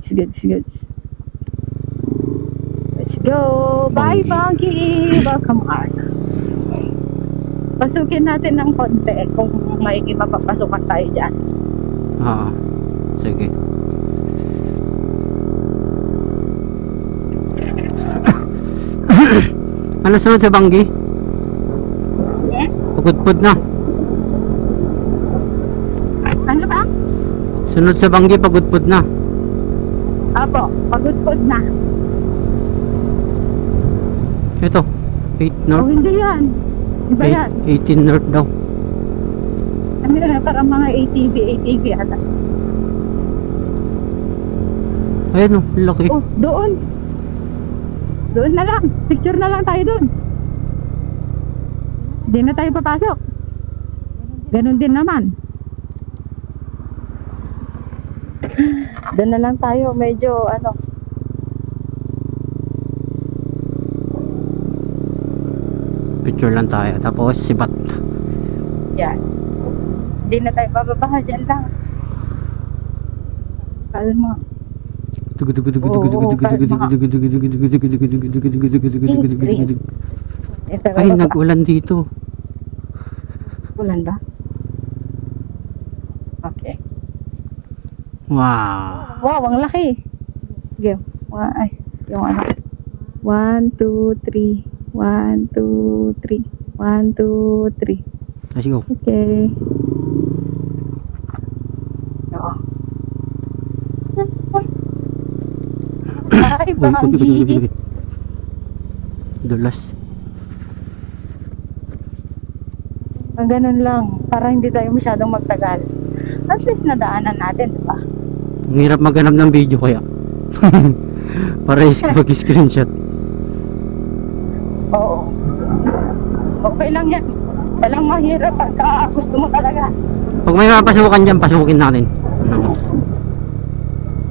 Goods. Let's go. Bye, Bunky. Welcome, Ark. Pasukin natin ng konti kung may mapapasukan tayo dyan. Oo. Sige. Ano sunod sa Banggi? Pagudpud na. Ano ba? Sunod sa Banggi, pagudpud na. Apo, pagudpud na. Ito, 8 Oh, north. hindi yan. Iba yan. 18 north daw. Ano yan, parang mga ATV ata. Ayan o, laki. Oh, doon. Doon na lang. Picture na lang tayo doon. Hindi na tayo papasok. Ganon din naman. Doon na lang tayo. Medyo ano. Picture lang tayo. Tapos sibat. Yes. Hindi na tayo bababaha. Diyan lang. Kalma. Ay, nag-ulan dito. Ulan ba? Okay. Wow. Wow, ang laki. Sige. Ay, yung ano. 1, 2, 3. 1, 2, 3. 1, 2, 3. Let's go. Okay. Oo. Ay, Banggi. Dulas. Ang ganun lang. Para hindi tayo masyadong magtagal. At least nadaanan natin, di ba? Ang hirap maghanap ng video kaya. Para mag-screenshot. Oo. Okay lang yan. Walang mahirap pagka gusto mo talaga. Pag may mapasukan dyan, pasukin natin. Ano?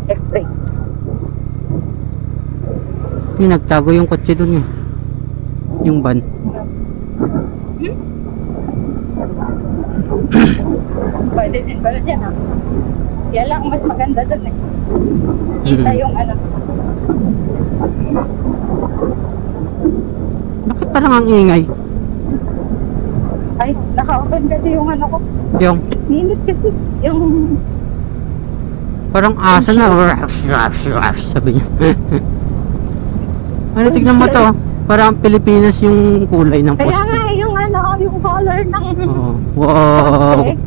Siyempre. Nagtago yung kotse dun eh. Yung van. Pwede din pala dyan ha. Kaya lang mas maganda dun eh. Kita yung ano. Bakit parang ang ingay? Ay, naka-open kasi yung ano ko. Yung Init kasi. Yung parang asa na. Sabi niya. Ano, tignan mo to. Parang Pilipinas yung kulay ng kaya poste. nga yung ano, yung color ng Oh, wow. poste.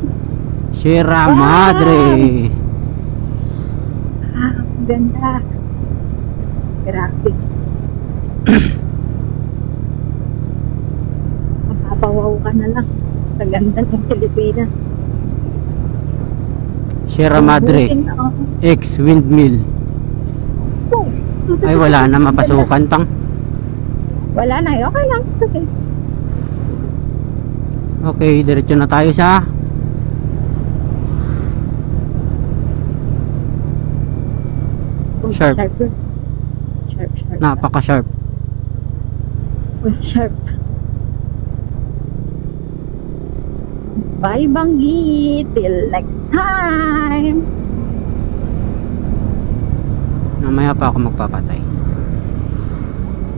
Sierra Wow. Madre. Ah, ang ganda. Grabe. Mapapawaw ka na lang sa ganda ng Pilipinas. Sierra Madre. Butin, oh. X windmill. Oh. Ay, wala na mapasukan pang. Wala na, okay lang. It's okay. Okay, diretso na tayo sa Oh, Sharp. Sharp. napaka-sharp. Oh, sharp. Bye, Banggi. Till next time. Mamaya pa ako magpapatay.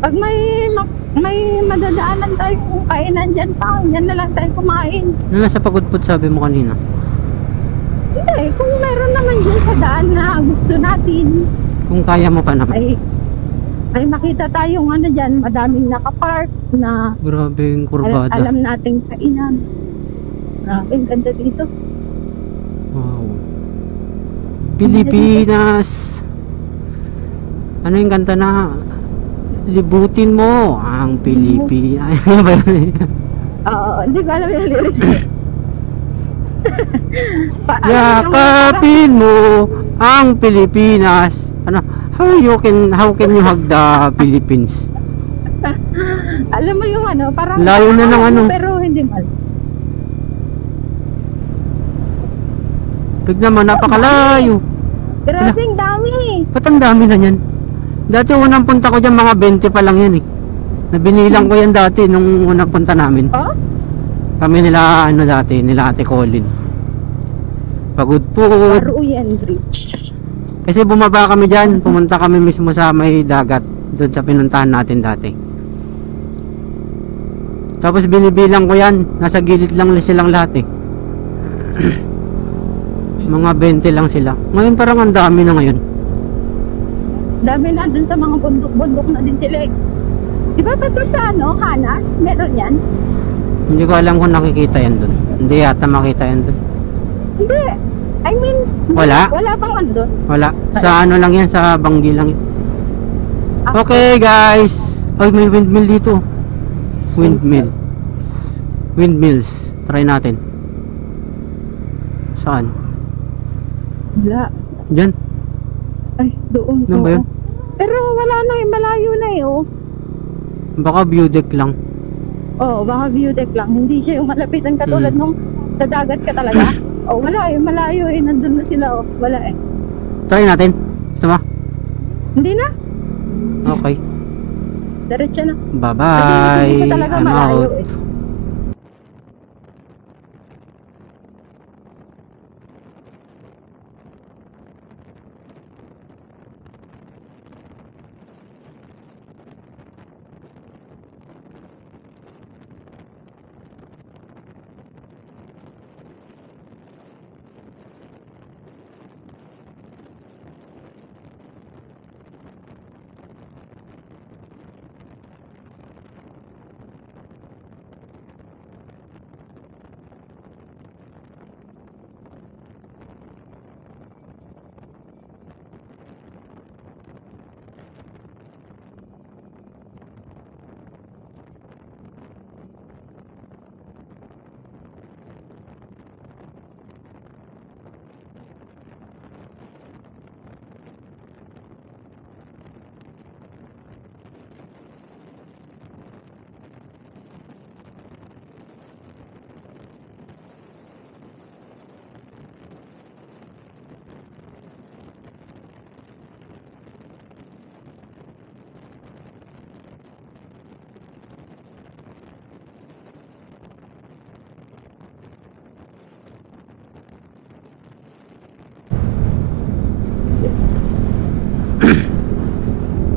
Pag may madadaanan tayong kainan dyan pa, dyan na lang tayo kumain. Nasa pagudpud sabi mo kanina. Hindi, kung meron naman dyan sa daan na gusto natin, Kung kaya mo pa naman. ay makita tayong ano dyan, madaming nakapark na Grabe yung kurbada. alam nating kainan. Grabe, ang ganda dito. Wow. Pilipinas. Ano yung kanta na libutin mo ang Pilipinas? Ano ba yun? Oo, hindi ko alam yung lyrics. Yakapin mo ang Pilipinas. Ano? How can you hug the Philippines? Alam mo yung ano, parang Layo na ng ano. pero hindi mal. Tignan mo, napakalayo. Grabe, ang dami. Ba't ang dami na yan? Dati unang punta ko dyan, mga 20 pa lang yan eh. Nabinilang ko yan dati nung unang punta namin. Oh? Kami nila, ano dati, nila Ate Colin. Pagod po. Maruyan Bridge. Kasi bumaba kami dyan, pumunta kami mismo sa may dagat, doon sa pinuntahan natin dati. Tapos binibilang ko yan, nasa gilid lang silang lahat eh. Mga 20 lang sila. Ngayon parang ang dami na ngayon. Dami na dun sa mga bundok na din sila eh. Di ba pati sa Hanas? Meron yan? Hindi ko alam kung nakikita yan doon. Hindi yata makita yan doon. Hindi. I mean, Wala? Wala pang andun. Wala. Sa ano lang yan, sa Banggi lang yan. Okay guys. Ay, may windmill dito. Windmill. Windmills. Try natin. Saan? Wala. Diyan. Ay, doon. Doon ba yun? Pero wala na eh, malayo na eh, oh. Baka view deck lang. Oh, baka view deck lang. Hindi siya yung malapitan katulad nung sa dagat ka talaga. Oh, wala eh, malayo eh. Nandun na sila, oh. Wala eh. Try natin. Gusto mo? Hindi na. Okay. Diretso na. Bye-bye. Hindi ko talaga I'm malayo out. eh.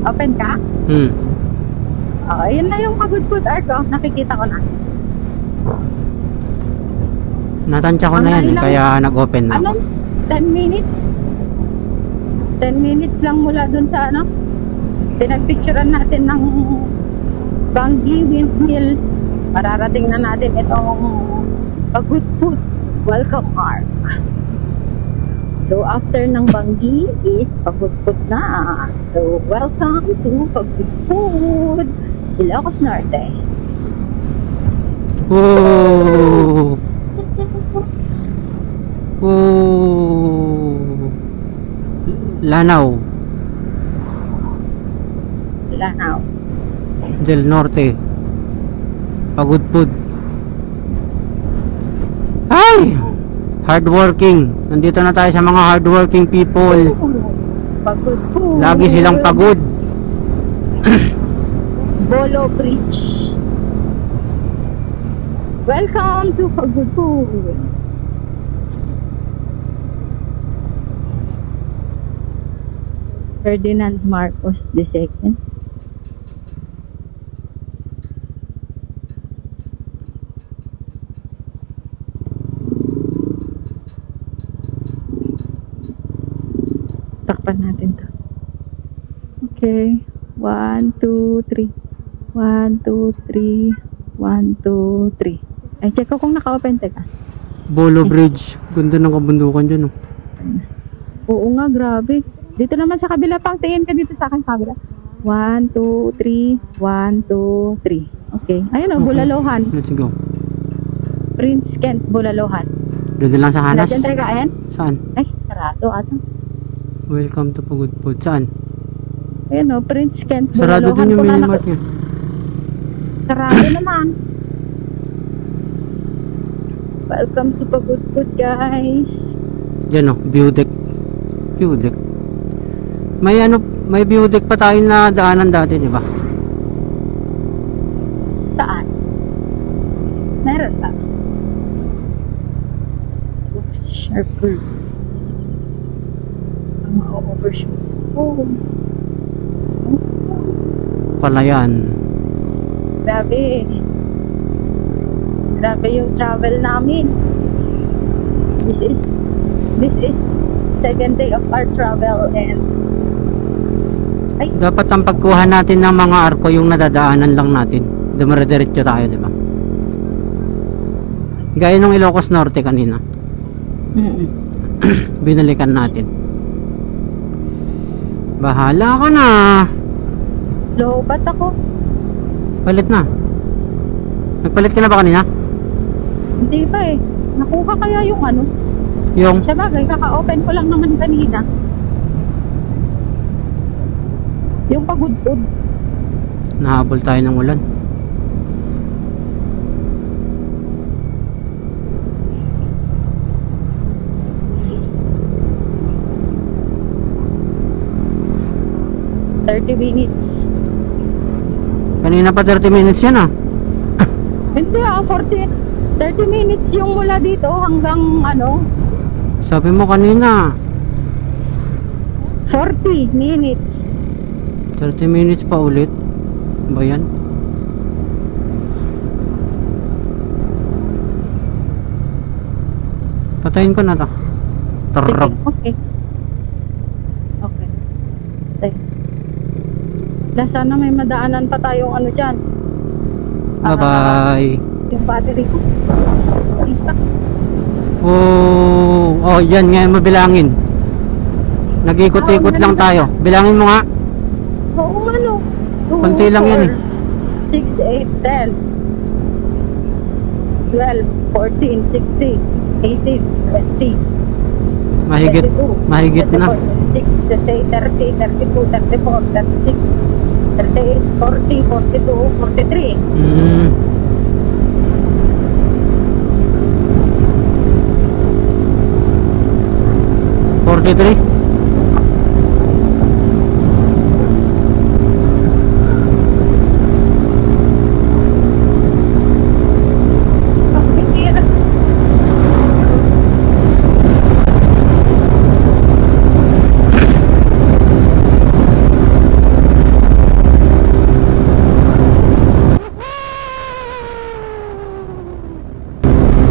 Open ka? Oh, yun na yung pagod-good art ko. Nakikita ko na. Natansya ko na yan eh, kaya nag-open na ako. Anong 10 minutes? 10 minutes lang mula dun sa pinagpicturean natin ng Banggi Windmill. Mararating na natin itong Pagudpud Welcome Arc. So after ng Banggi is Pagudpud na. So welcome to Pagudpud, Ilocos Norte. Whoa! Whoa! Lanao Lanao. del Norte. Pagudpud. Ay! Hardworking. Nandito na tayo sa mga hardworking people. Pagudpud. Lagi silang pagod. Bolo Bridge. Welcome to Pagudpud. Ferdinand Marcos II. Takpan natin to. Okay. 1, 2, 3. 1, 2, 3. 1, 2, 3. Ay, check ko kung naka-open. Teka. Bolo Bridge. Ganda ng kabundukan dyan. Oh. Oo nga, grabe. Dito naman sa kabila pang. Tingin ka dito sa akin kabila. 1, 2, 3. 1, 2, 3. Okay. Ayun o, Okay. Bulalohan. Let's go. Prince Kent, Bulalohan. Doon lang sa Hanas. Natin tragayan? Saan? Ay, sarado ata. Welcome to Pagudpud. Saan? Ayun o, Prince Kent, Sarado Bulalohan. din yung Kung minimart niya. Sarado naman. Welcome to Pagudpud, guys. Diyan oh, view deck. View deck. May ano, may view deck pa tayo na daanan dati, di ba? Saan? Meron ba? Oops, sharper. Overshoot. Oh, Palayan. grabe. Grabe yung travel namin. This is second day of our travel and Dapat ang pagkuha natin ng mga arko yung nadadaanan lang natin. Dumire-diretso tayo, di ba? Gaya nung Ilocos Norte kanina. mm Binalikan natin. Bahala ka na. lobat ako. Palit na. Nagpalit ka na ba kanina? Hindi pa eh. Nakuha kaya yung ano? Yung Sabagay, kaka-open ko lang naman kanina. Yung pagudod. nahabol tayo ng ulan. $30 minutes. Kanina pa 30 minutes yan ah. Hindi 30 minutes yung mula dito hanggang ano, Sabi mo kanina 40 minutes. 30 minutes pa ulit. Ba yan? Patayin ko na to. Tarrag. Okay. Okay. Sige. Sana may madaanan pa tayong ano dyan. Bye bye. Yung battery ko. Oh, yan nga mabilangin. Nag-ikot-ikot lang tayo. Bilangin mo nga. Oo nga no. Konti lang yan eh. 6, 8, 10 12, 14, 16, 18, 20 Mahigit, 22, mahigit na. 26, 30, 32, 34, 36, 38, 40, 42, 43. Mm. $43.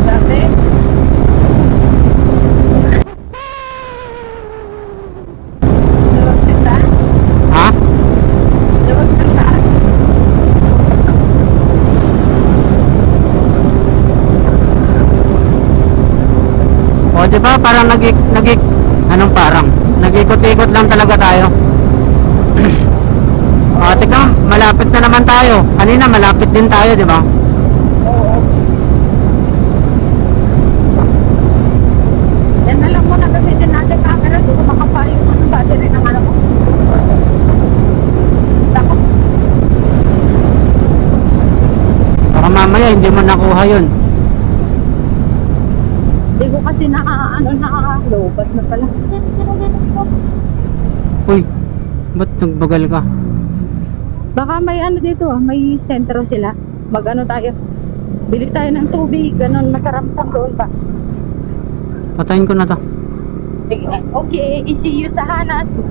Dati, luwag na ta. Ha? Luwag na ta. O, di ba parang anong parang? Nag-ikot-ikot lang talaga tayo. O, tika, malapit na naman tayo. Kanina malapit din tayo, di ba? Oo. Yan na lang muna gamitin natin camera. Di ko makapali yung battery ng ano ko. Stop ko. Baka mamaya hindi mo nakuha yun. Di ko kasi nakaka-lobat na pala. Uy, ba't nagbagal ka? Baka may ano dito may sentro sila. Mag-ano tayo. Bili tayo ng tubig, ganun, masaramsam doon pa. Patayin ko na to. Okay, see you sa Hanas.